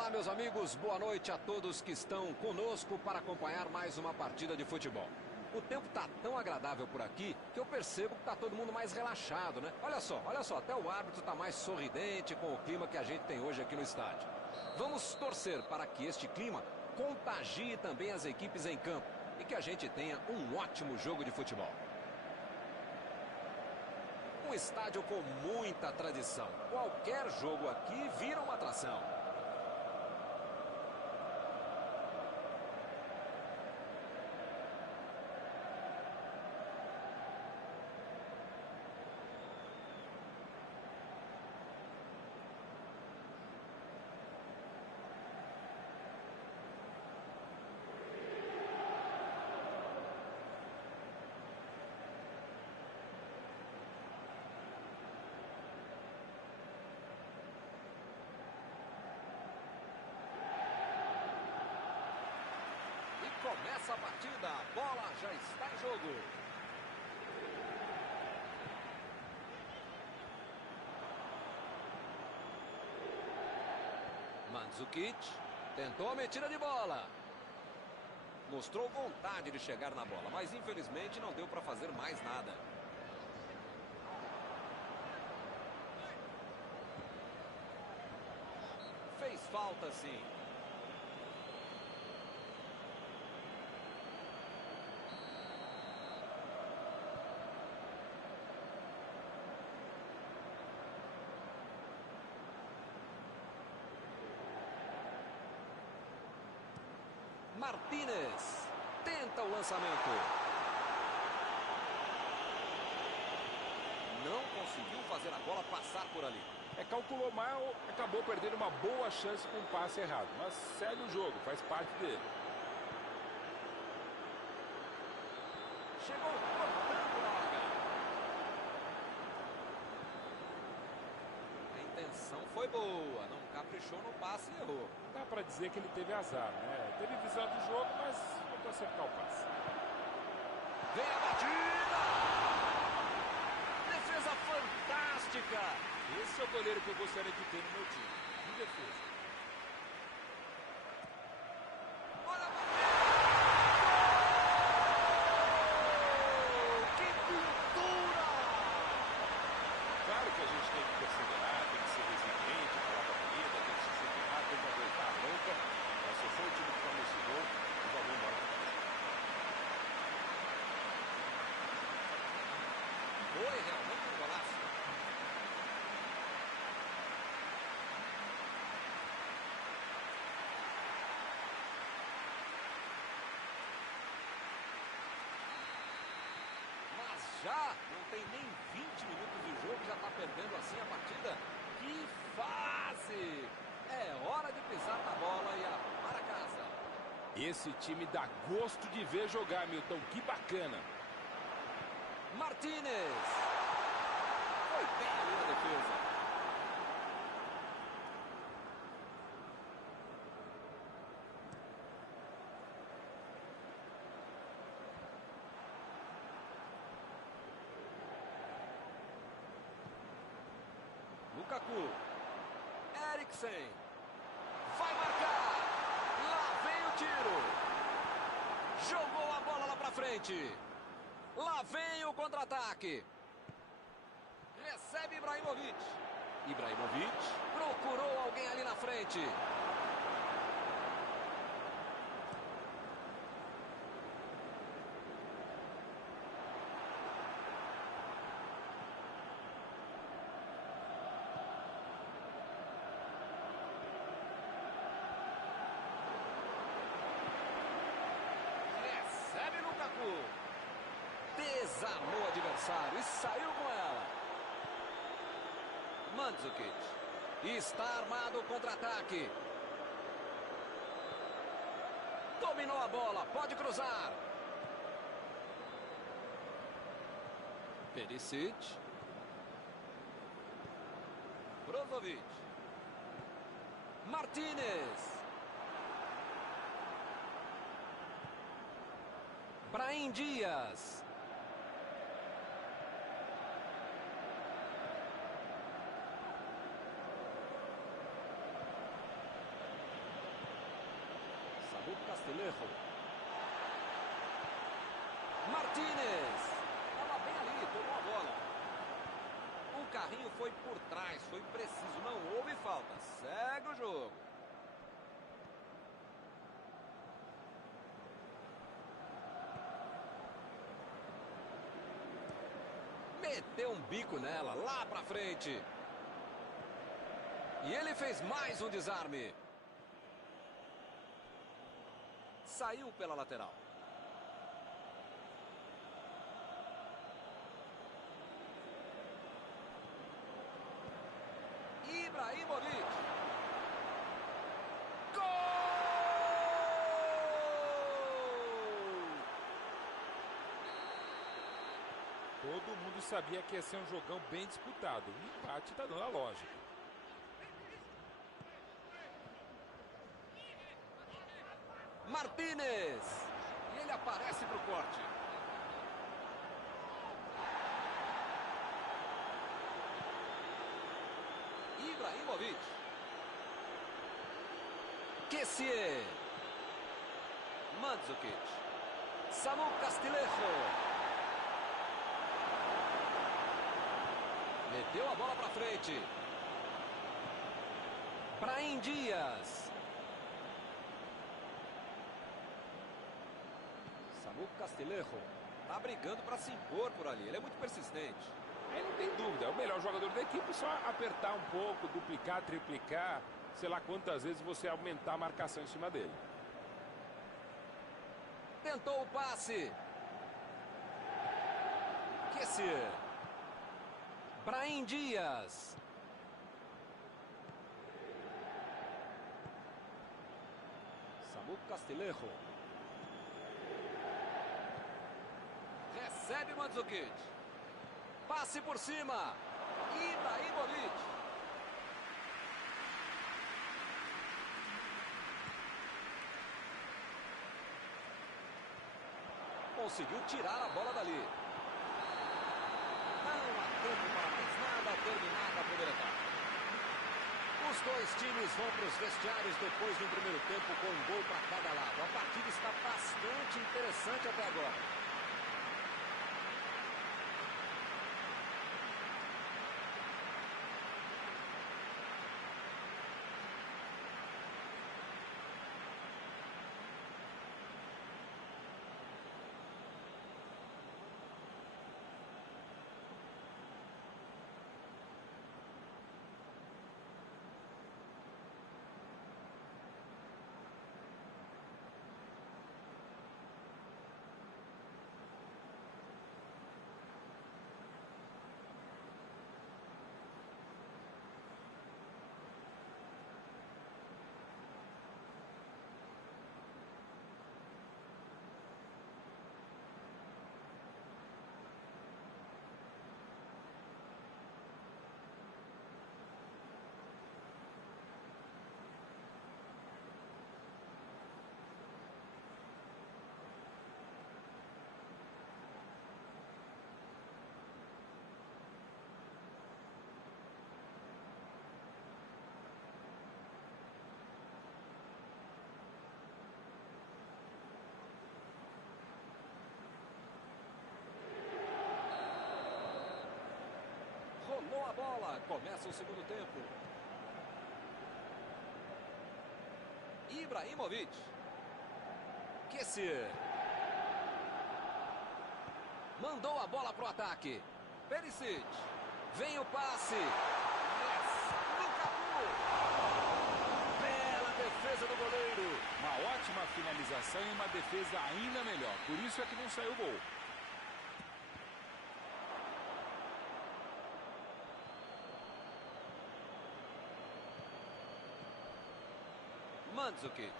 Olá, meus amigos, boa noite a todos que estão conosco para acompanhar mais uma partida de futebol. O tempo está tão agradável por aqui que eu percebo que está todo mundo mais relaxado, né? Olha só, até o árbitro está mais sorridente com o clima que a gente tem hoje aqui no estádio. Vamos torcer para que este clima contagie também as equipes em campo e que a gente tenha um ótimo jogo de futebol. Um estádio com muita tradição. Qualquer jogo aqui vira uma atração. Começa a partida, a bola já está em jogo. Mandzukic tentou a metida de bola. Mostrou vontade de chegar na bola, mas infelizmente não deu para fazer mais nada. Fez falta sim. Martínez tenta o lançamento. Não conseguiu fazer a bola passar por ali. Calculou mal, acabou perdendo uma boa chance com o passe errado. Mas segue o jogo, faz parte dele. Chegou cortando na largada. A intenção foi boa, não caprichou no passe e errou. Dá pra dizer que ele teve azar, né? Teve visão de jogo, mas tentou acertar o passe. Vem a batida! Defesa fantástica! Esse é o goleiro que eu gostaria de ter no meu time. De defesa. Olha a batida! Que pintura! Claro que a gente tem que perseverar, tem que ser resiliente, falar da vida, tem que se superar, tem que aguentar a bronca. Mas se for o time que toma esse gol, eu já vou embora. Foi realmente um golaço. Mas já não tem nem 20 minutos de jogo, já está perdendo assim a partida. Que fase! É hora de pisar na bola e arrumar a casa. Esse time dá gosto de ver jogar, Milton. Que bacana. Martínez. Foi bem ali na defesa. Lukaku. Eriksen. Vai marcar. Lá vem o tiro. Jogou a bola lá pra frente. Lá vem o contra-ataque. Recebe Ibrahimovic. Ibrahimovic procurou alguém ali na frente. Recebe Lukaku. Desarmou o adversário e saiu com ela. Mandzukic. Está armado o contra-ataque. Dominou a bola, pode cruzar. Perisic. Brozovic. Martínez. Brahim Dias. Castillejo. Martínez. Estava bem ali, tomou a bola. O carrinho foi por trás, foi preciso, não houve falta. Segue o jogo. Meteu um bico nela, lá pra frente. E ele fez mais um desarme. Saiu pela lateral. Ibrahimovic. Gol! Todo mundo sabia que ia ser um jogão bem disputado. O empate tá dando a lógica. Martínez. E ele aparece para o corte. Ibrahimovic. Kessié. Mandzukic. Samu Castillejo. Meteu a bola para frente. Brahim Dias. Samu Castillejo. Tá brigando para se impor por ali. Ele é muito persistente. Aí não tem dúvida, é o melhor jogador da equipe, só apertar um pouco, duplicar, triplicar, sei lá quantas vezes você aumentar a marcação em cima dele. Tentou o passe. Kessié. Brahim Dias. Samu Castillejo. Recebe Mandzukic. Passe por cima. Ibrahimovic. Conseguiu tirar a bola dali. Não há tempo para mais nada. Terminada a primeira etapa. Os dois times vão para os vestiários depois do primeiro tempo com um gol para cada lado. A partida está bastante interessante até agora. Rolou a bola. Começa o segundo tempo. Ibrahimovic. Kessié. Mandou a bola para o ataque. Perisic. Vem o passe. Lukaku. Bela defesa do goleiro. Uma ótima finalização e uma defesa ainda melhor. Por isso é que não saiu o gol. Mandzukic.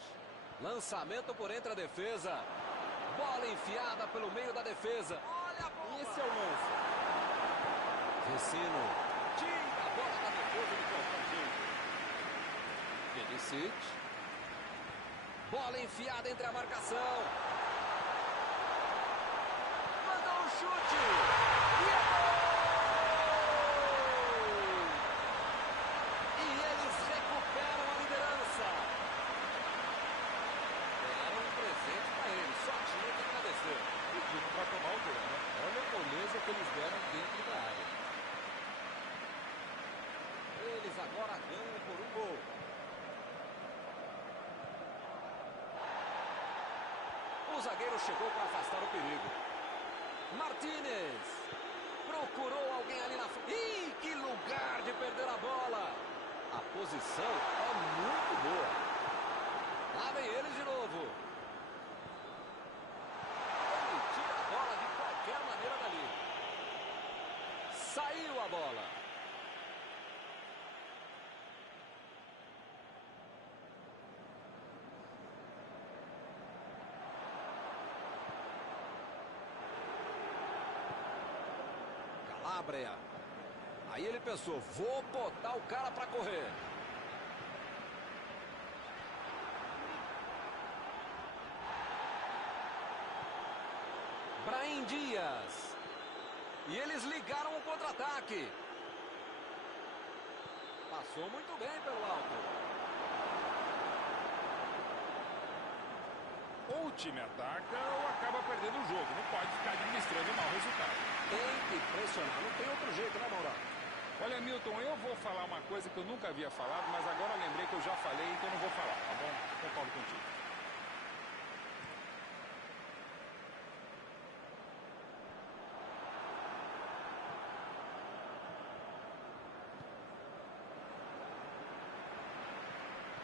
Lançamento por entre a defesa. Bola enfiada pelo meio da defesa. Olha a bola. Esse é o lance. Vecino. Tira a bola da defesa de qualquer jeito. Perisic. Bola enfiada entre a marcação. Mandou um chute. E é gol! E eles recuperam a liderança. Era um campo. O zagueiro chegou para afastar o perigo. Martínez procurou alguém ali na frente. Ih, que lugar de perder a bola. A posição é muito boa. Lá vem eles de novo. Ele tira a bola de qualquer maneira dali. Saiu a bola. Calabria. Aí ele pensou, vou botar o cara para correr. Brahim Dias. E eles ligaram o contra-ataque. Passou muito bem pelo alto. Ou o time ataca ou acaba perdendo o jogo. Não pode ficar administrando mau resultado. Tem que pressionar, não tem outro jeito, né, Maurão? Olha, Milton, eu vou falar uma coisa que eu nunca havia falado, mas agora eu lembrei que eu já falei, então não vou falar, tá bom? Concordo contigo.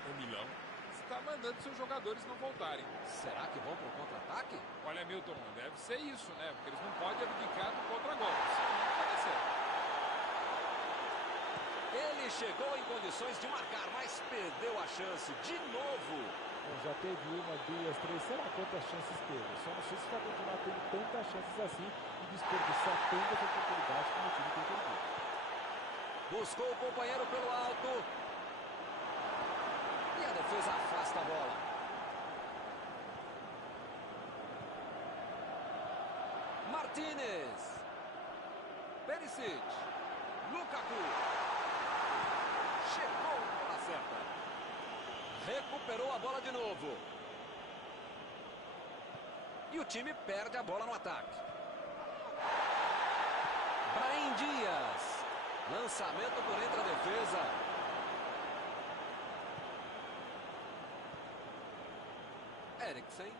O Milão está mandando seus jogadores não voltarem. Será que vão para o contra-ataque? Olha, Milton, deve ser isso, né? Porque eles não podem abdicar do contra-golpe. Senão não vai dar certo. Ele chegou em condições de marcar, mas perdeu a chance de novo. Já teve uma, duas, três, sei lá quantas chances teve. Só não sei se vai continuar tendo tantas chances assim e desperdiçar tantas oportunidades como o time tem perdido. Buscou o companheiro pelo alto. E a defesa afasta a bola. Martínez. Perisic. Lukaku. Chegou na bola certa. Recuperou a bola de novo. E o time perde a bola no ataque. Brahim Dias. Lançamento por entre a defesa. Eriksen.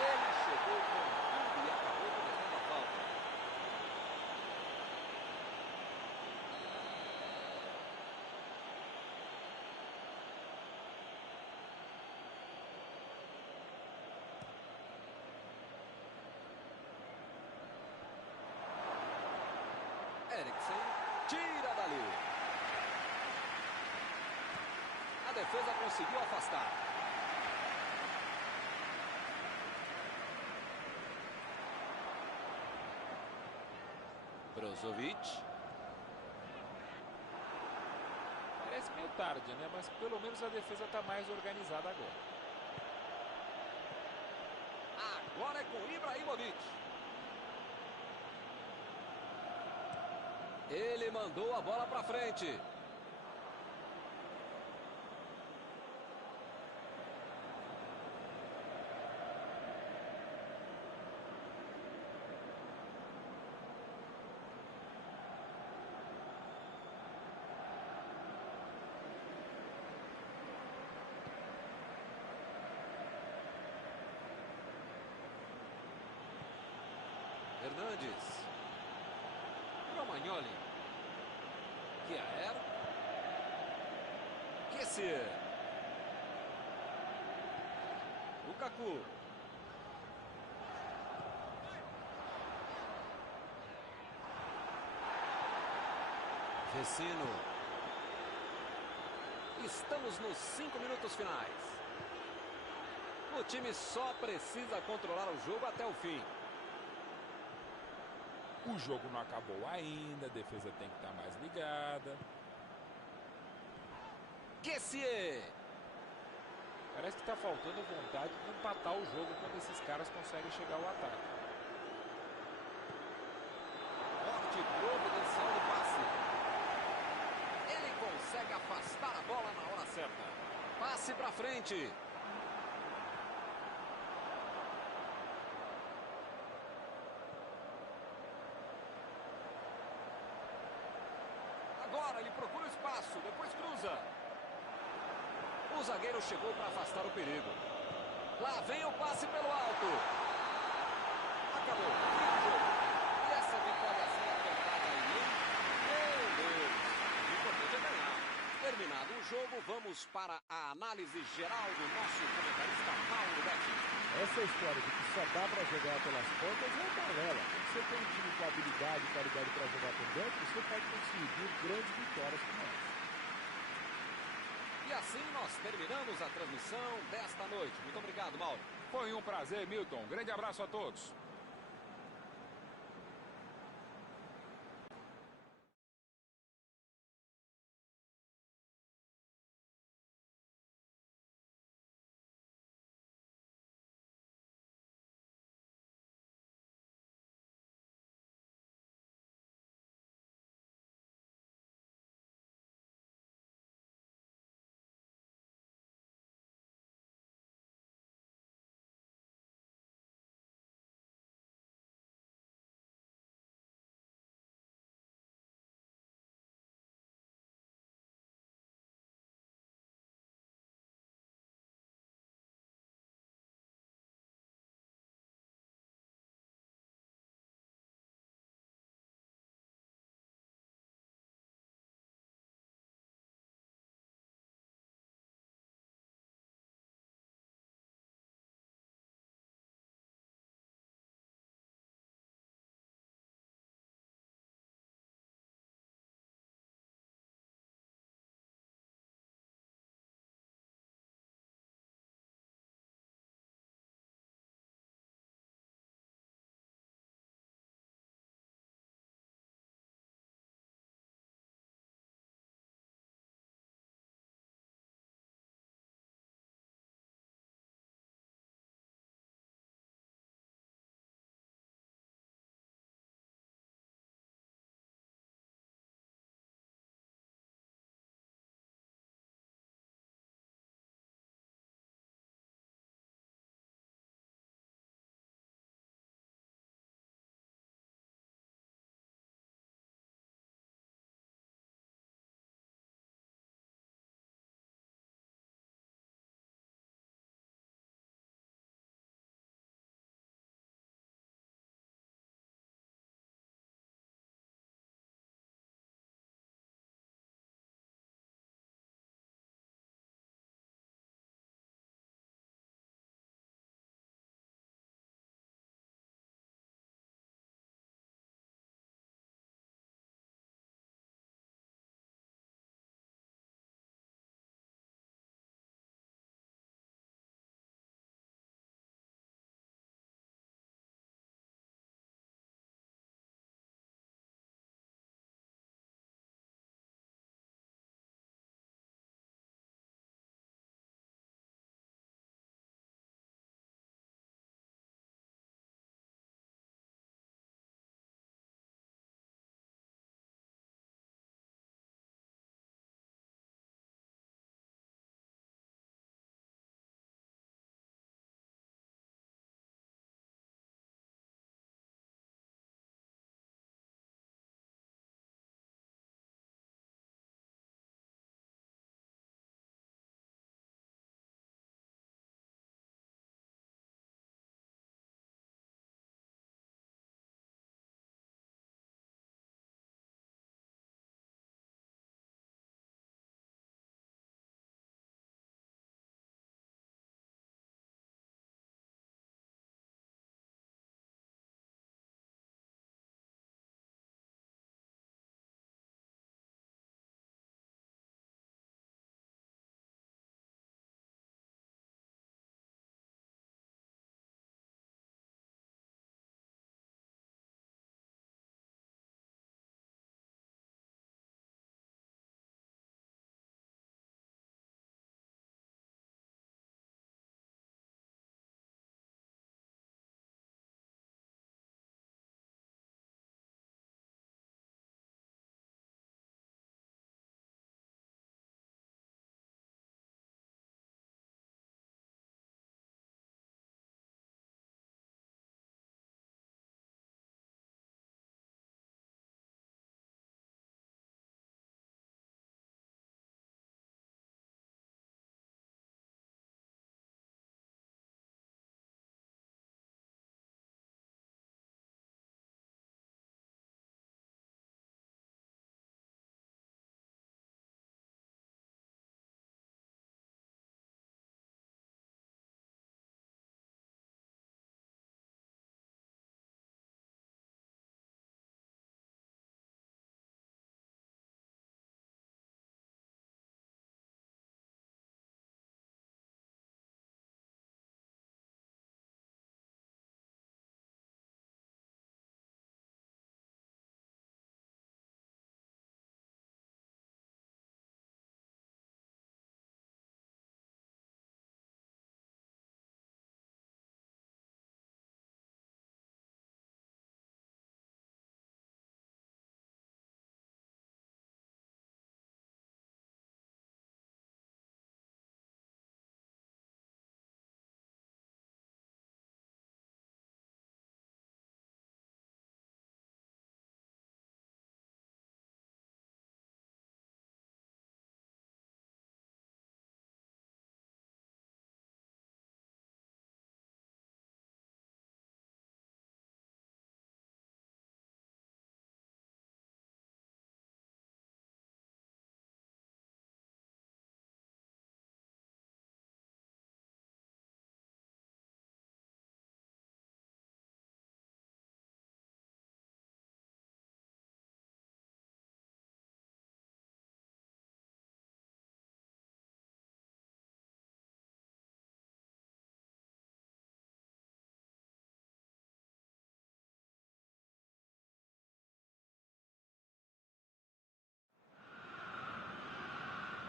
Ele chegou com tudo e acabou cometendo a falta. Eriksen tira dali. A defesa conseguiu afastar. Brozovic. Parece meio tarde, né? Mas pelo menos a defesa está mais organizada agora. Agora é com Ibrahimovic. Ele mandou a bola para frente. Hernandes. Romagnoli. Kjaer. Kessier. Lukaku. Vecino. Estamos nos 5 minutos finais. O time só precisa controlar o jogo até o fim. O jogo não acabou ainda, a defesa tem que estar mais ligada. Kessier. Parece que está faltando vontade de empatar o jogo quando esses caras conseguem chegar ao ataque. Forte providencial do passe. Ele consegue afastar a bola na hora certa. Passe para frente. Agora ele procura o espaço, depois cruza. O zagueiro chegou para afastar o perigo. Lá vem o passe pelo alto. Acabou. Fim do jogo. E essa vitóriazinha cantada aí, hein? Meu Deus. O importante é ganhar. Terminado o jogo, vamos para a análise geral do nosso comentarista Mauro Betti. Essa história de que só dá para jogar pelas pontas é balela. Se você tem um time com habilidade e qualidade para jogar por dentro, você pode conseguir grandes vitórias como essa. E assim nós terminamos a transmissão desta noite. Muito obrigado, Mauro. Foi um prazer, Milton. Grande abraço a todos.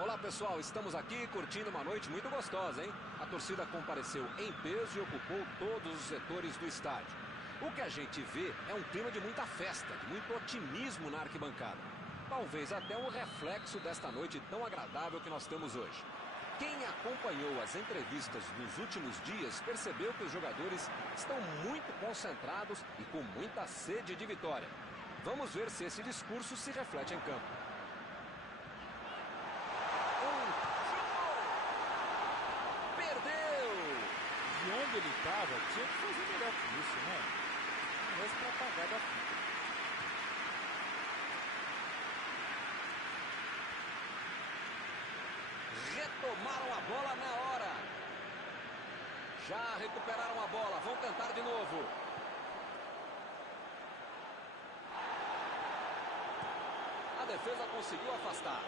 Olá pessoal, estamos aqui curtindo uma noite muito gostosa, hein? A torcida compareceu em peso e ocupou todos os setores do estádio. O que a gente vê é um clima de muita festa, de muito otimismo na arquibancada. Talvez até um reflexo desta noite tão agradável que nós temos hoje. Quem acompanhou as entrevistas dos últimos dias percebeu que os jogadores estão muito concentrados e com muita sede de vitória. Vamos ver se esse discurso se reflete em campo. Perdeu! De onde ele estava, tinha que fazer melhor que isso, né? Não é para pagar da fita. Retomaram a bola na hora. Já recuperaram a bola, vão tentar de novo. A defesa conseguiu afastar.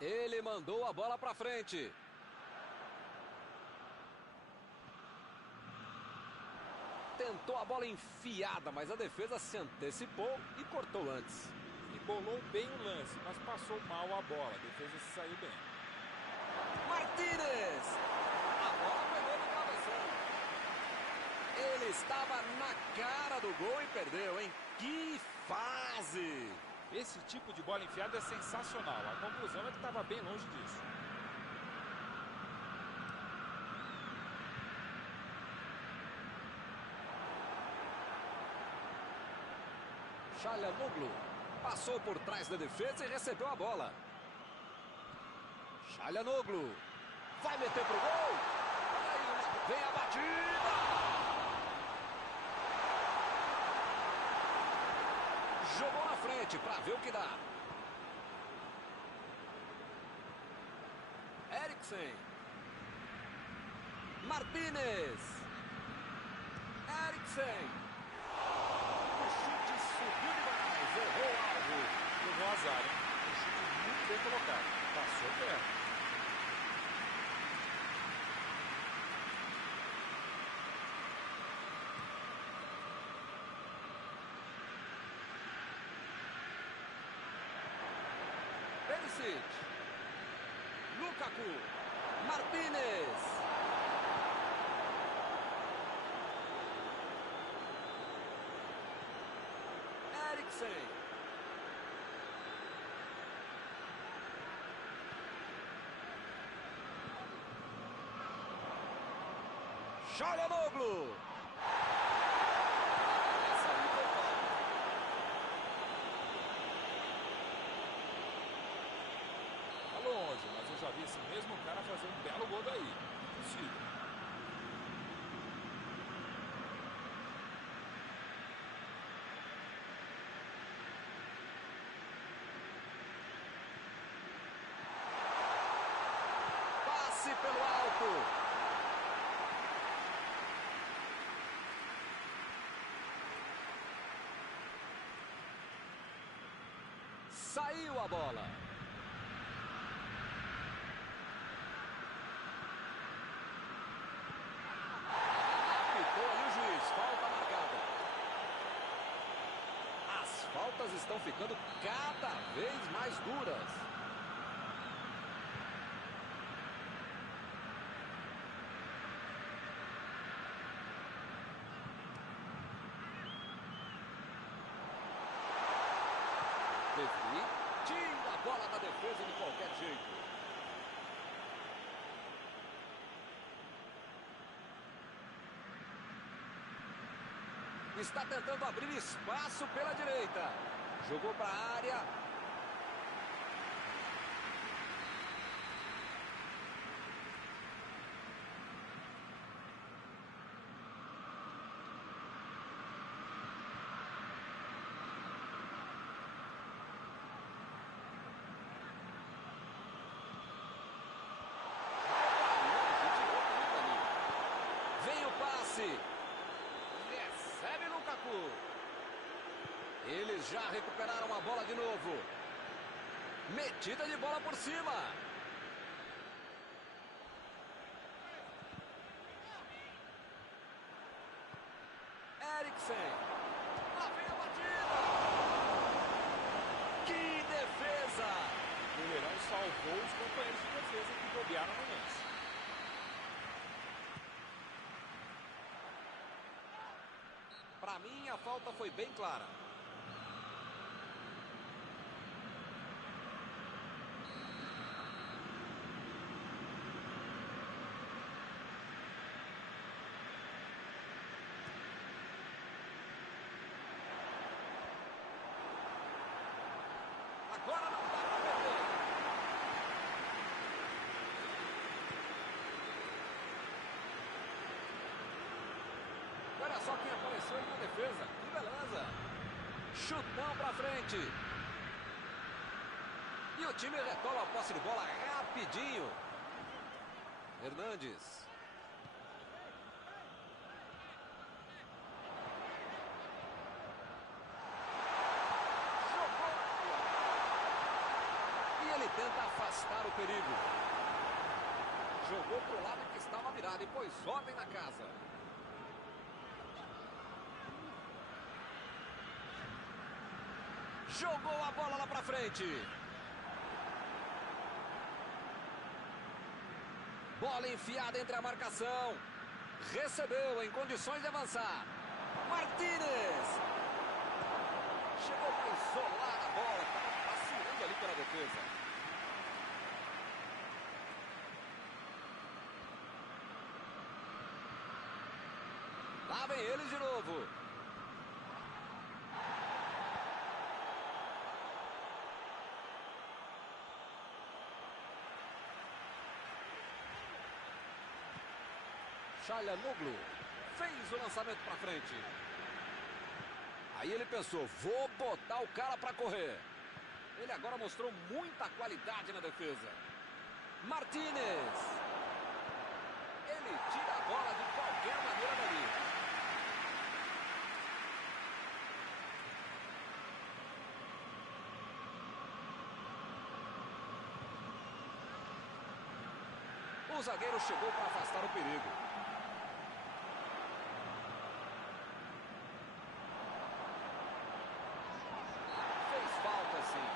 Ele mandou a bola para frente. Tentou a bola enfiada, mas a defesa se antecipou e cortou antes. Embolou bem o lance, mas passou mal a bola. A defesa se saiu bem. Martínez! A bola pegou no travessão. Ele estava na cara do gol e perdeu, hein? Que fase! Esse tipo de bola enfiada é sensacional. A conclusão é que estava bem longe disso. Çalhanoğlu passou por trás da defesa e recebeu a bola. Çalhanoğlu vai meter pro gol. Aí vem a batida. Jogou na frente para ver o que dá. Eriksen. Martínez. Eriksen. O chute subiu demais. Errou o alvo. Levou azar, hein? Um chute muito bem colocado. Passou perto. Perisic. Lukaku. Martínez. Eriksen. Çalhanoğlu. Tá longe, mas eu já vi esse mesmo cara fazer um belo gol daí. Impossível. Passe pelo alto. Saiu a bola. Apitou ali o juiz. Falta marcada. As faltas estão ficando cada vez mais duras. Tira a bola da defesa de qualquer jeito. Está tentando abrir espaço pela direita. Jogou para a área. Vem o passe. Recebe Lukaku. Eles já recuperaram a bola de novo. Metida de bola por cima. bobearam no lance. Para mim, a falta foi bem clara. Agora não dá para perder. Olha só quem apareceu aí na defesa. Que beleza. Chutão para frente. E o time retoma a posse de bola rapidinho. Hernandes. Tenta afastar o perigo. Jogou para o lado que estava virado e pôs ordem na casa. Jogou a bola lá para frente. Bola enfiada entre a marcação. Recebeu em condições de avançar. Martínez. Chegou para isolar a bola. Estava passeando ali pela defesa. Lá vem eles de novo. Çalhanoğlu fez o lançamento para frente. Aí ele pensou, vou botar o cara para correr. Ele agora mostrou muita qualidade na defesa. Martínez. Ele tira a bola de qualquer maneira dali. O zagueiro chegou para afastar o perigo. Fez falta, sim.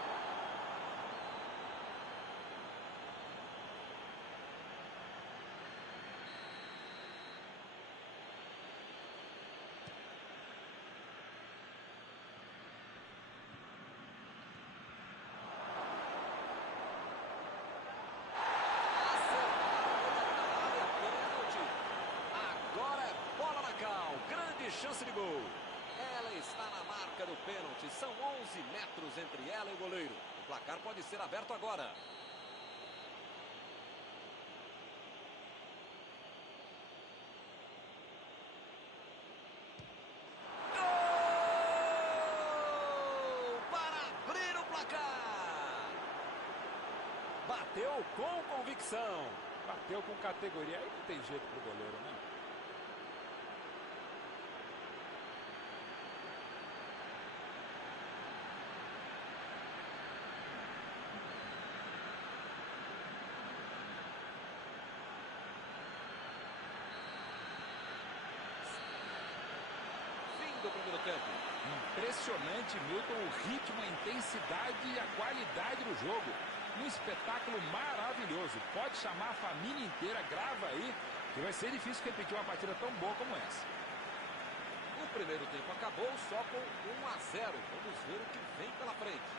Chance de gol. Ela está na marca do pênalti. São 11 metros entre ela e o goleiro. O placar pode ser aberto agora. Gol! Para abrir o placar. Bateu com convicção. Bateu com categoria. Aí não tem jeito pro goleiro, né? Do primeiro tempo. Impressionante, Milton, o ritmo, a intensidade e a qualidade do jogo. Um espetáculo maravilhoso. Pode chamar a família inteira, grava aí, que vai ser difícil repetir uma partida tão boa como essa. O primeiro tempo acabou só com 1-0. Vamos ver o que vem pela frente.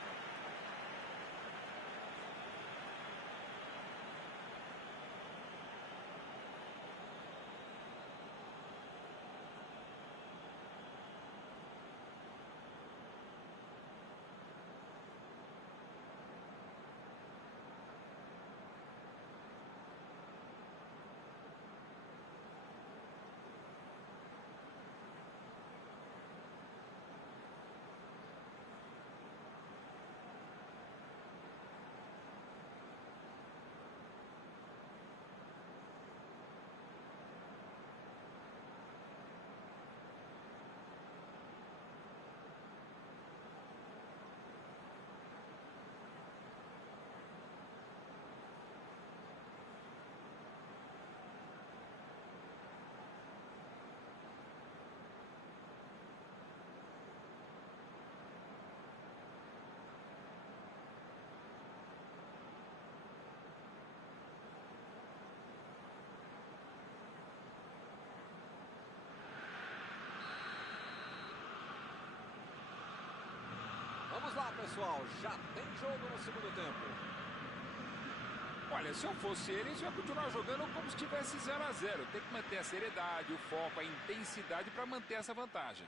Vamos lá, pessoal. Já tem jogo no segundo tempo. Olha, se eu fosse eles, eu ia continuar jogando como se estivesse 0 a 0. Tem que manter a seriedade, o foco, a intensidade para manter essa vantagem.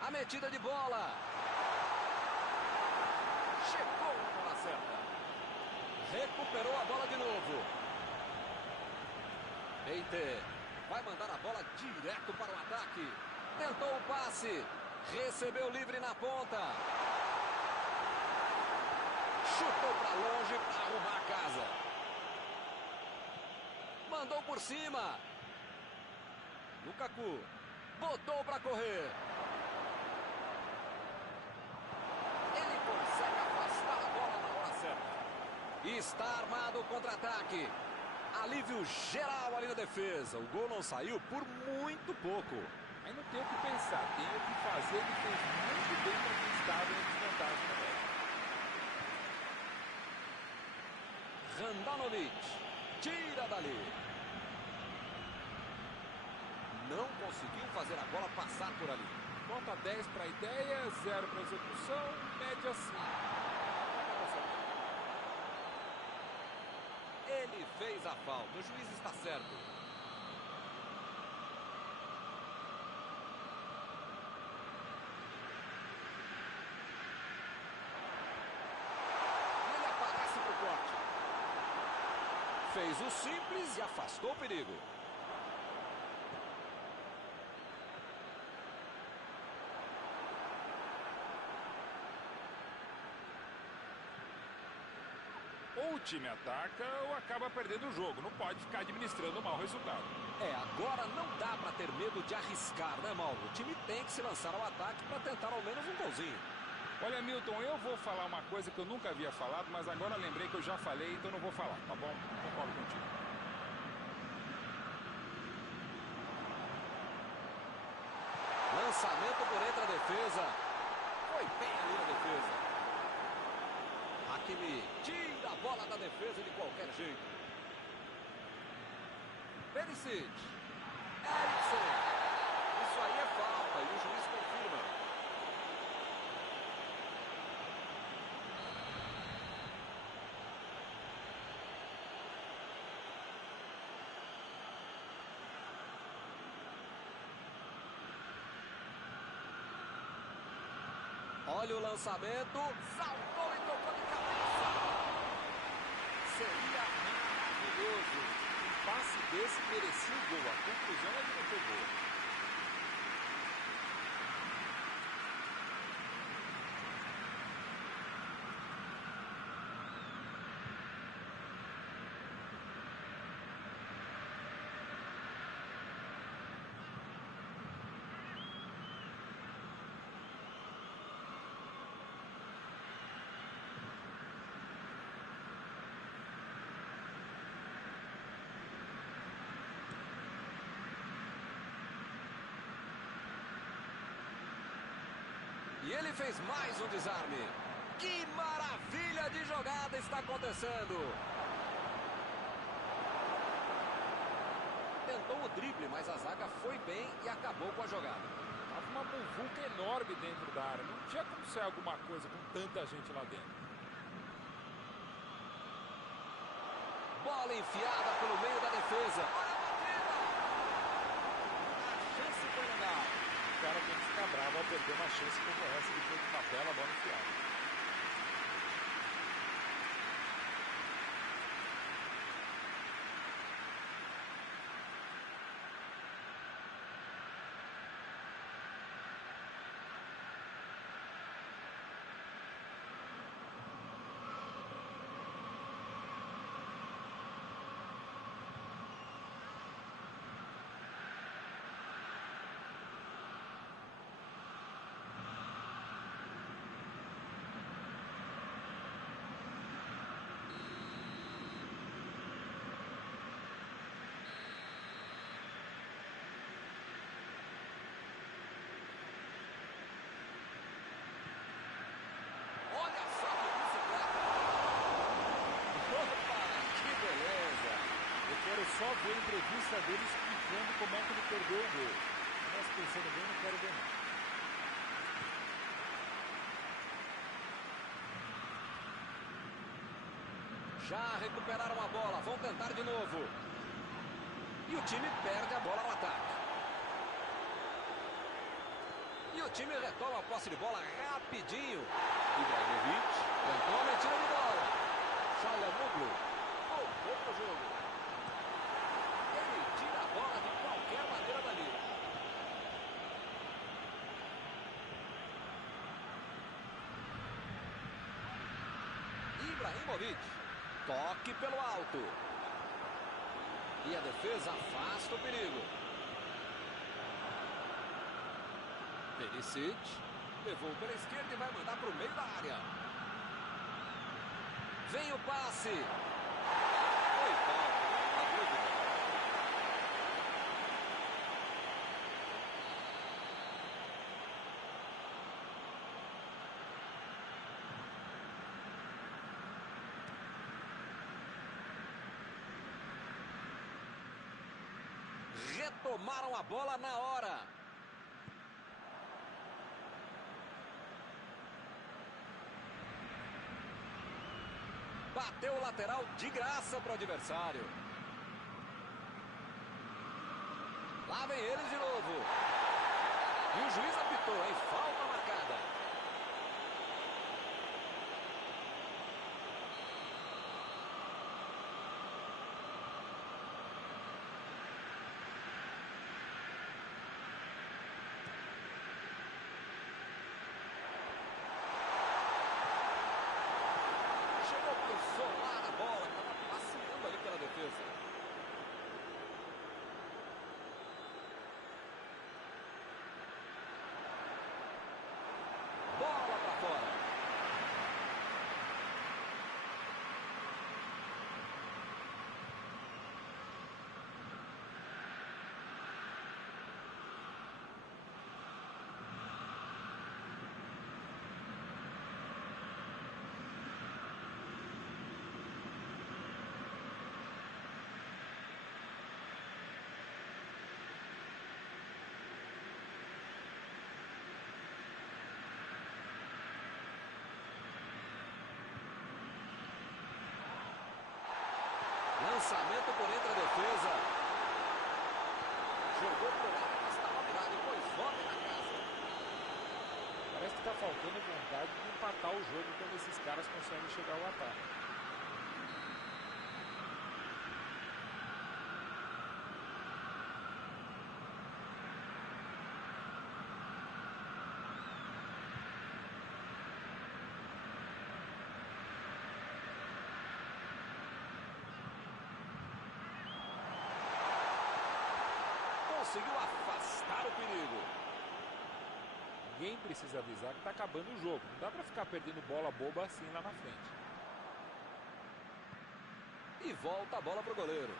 A metida de bola. Chegou na bola certa. Recuperou a bola de novo. Eite vai mandar a bola direto para o ataque. Tentou o passe. Recebeu livre na ponta. Chutou para longe para arrumar a casa. Mandou por cima. Lukaku botou para correr. Ele consegue afastar a bola na hora certa. Está armado o contra-ataque. Alívio geral ali na defesa. O gol não saiu por muito pouco. Aí não tem o que pensar, tem o que fazer. Ele fez muito bem para quem estava em desvantagem na bola. Handanovic tira dali. Não conseguiu fazer a bola passar por ali. Nota 10 para a ideia, 0 para a execução, média 5. Ele fez a falta, o juiz está certo. Fez o simples e afastou o perigo. Ou o time ataca ou acaba perdendo o jogo. Não pode ficar administrando o mau resultado. Agora não dá para ter medo de arriscar, né, Mauro? O time tem que se lançar ao ataque para tentar ao menos um golzinho. Olha, Milton, eu vou falar uma coisa que eu nunca havia falado, mas agora lembrei que eu já falei, então não vou falar, tá bom? Concordo contigo. Lançamento por entre a defesa. Foi bem ali na defesa. Hakimi tira a bola da defesa de qualquer jeito. Perisic. Eriksen. Isso aí é falta e o juiz confirma. Olha o lançamento, saltou e tocou de cabeça. Seria maravilhoso. Um passe desse merecia o gol. A conclusão é que não foi gol. E ele fez mais um desarme. Que maravilha de jogada está acontecendo. Tentou o drible, mas a zaga foi bem e acabou com a jogada. Tava uma muvuca enorme dentro da área. Não tinha como ser alguma coisa com tanta gente lá dentro. Bola enfiada pelo meio da defesa. Olha a batida. A chance foi legal. O cara tem que ficar bravo ao perder uma chance como essa depois de uma bela bola enfiada. ver a entrevista dele explicando como é que ele perdeu o gol. Mas pensando bem, não quero ver não. Já recuperaram a bola, vão tentar de novo. E o time perde a bola no ataque. E o time retoma a posse de bola rapidinho. Ibrahimovic tentou a metida de bola. Çalhanoğlu voltou para o jogo. Ele tira a bola de qualquer maneira dali. Ibrahimovic. Toque pelo alto. E a defesa afasta o perigo. Perisic levou pela esquerda e vai mandar para o meio da área. Vem o passe. Foi falta. A dúvida. Retomaram a bola na hora. Bateu o lateral de graça para o adversário. Lá vem eles de novo. E o juiz apitou, hein? Falta marcada. Solar a bola, estava passeando ali pela defesa. Bola para fora. Lançamento por entre a defesa. Jogou por lado, mas estava virado. Depois volta na casa. Parece que está faltando vontade de empatar o jogo quando esses caras conseguem chegar ao ataque. Conseguiu afastar o perigo. Ninguém precisa avisar que está acabando o jogo. Não dá para ficar perdendo bola boba assim lá na frente. E volta a bola para o goleiro.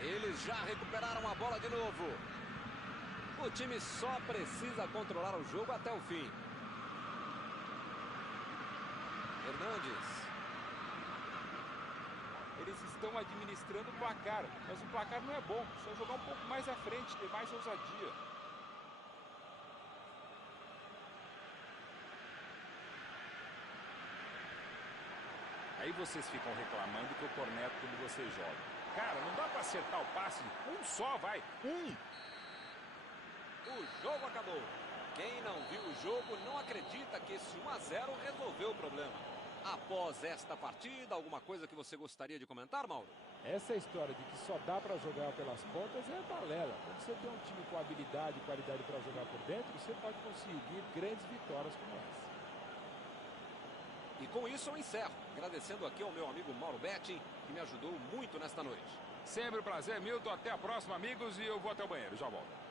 Eles já recuperaram a bola de novo. O time só precisa controlar o jogo até o fim. Hernandes. Eles estão administrando o placar, mas o placar não é bom. Só jogar um pouco mais à frente, ter mais ousadia. Aí vocês ficam reclamando que eu corneto quando vocês jogam. Cara, não dá pra acertar o passe. Um só, vai. O jogo acabou. Quem não viu o jogo não acredita que esse 1-0 resolveu o problema. Após esta partida, alguma coisa que você gostaria de comentar, Mauro? Essa história de que só dá para jogar pelas pontas é balela. Quando você tem um time com habilidade e qualidade para jogar por dentro, você pode conseguir grandes vitórias como essa. E com isso eu encerro, agradecendo aqui ao meu amigo Mauro Betting, que me ajudou muito nesta noite. Sempre um prazer, Milton. Até a próxima, amigos. E eu vou até o banheiro. Já volto.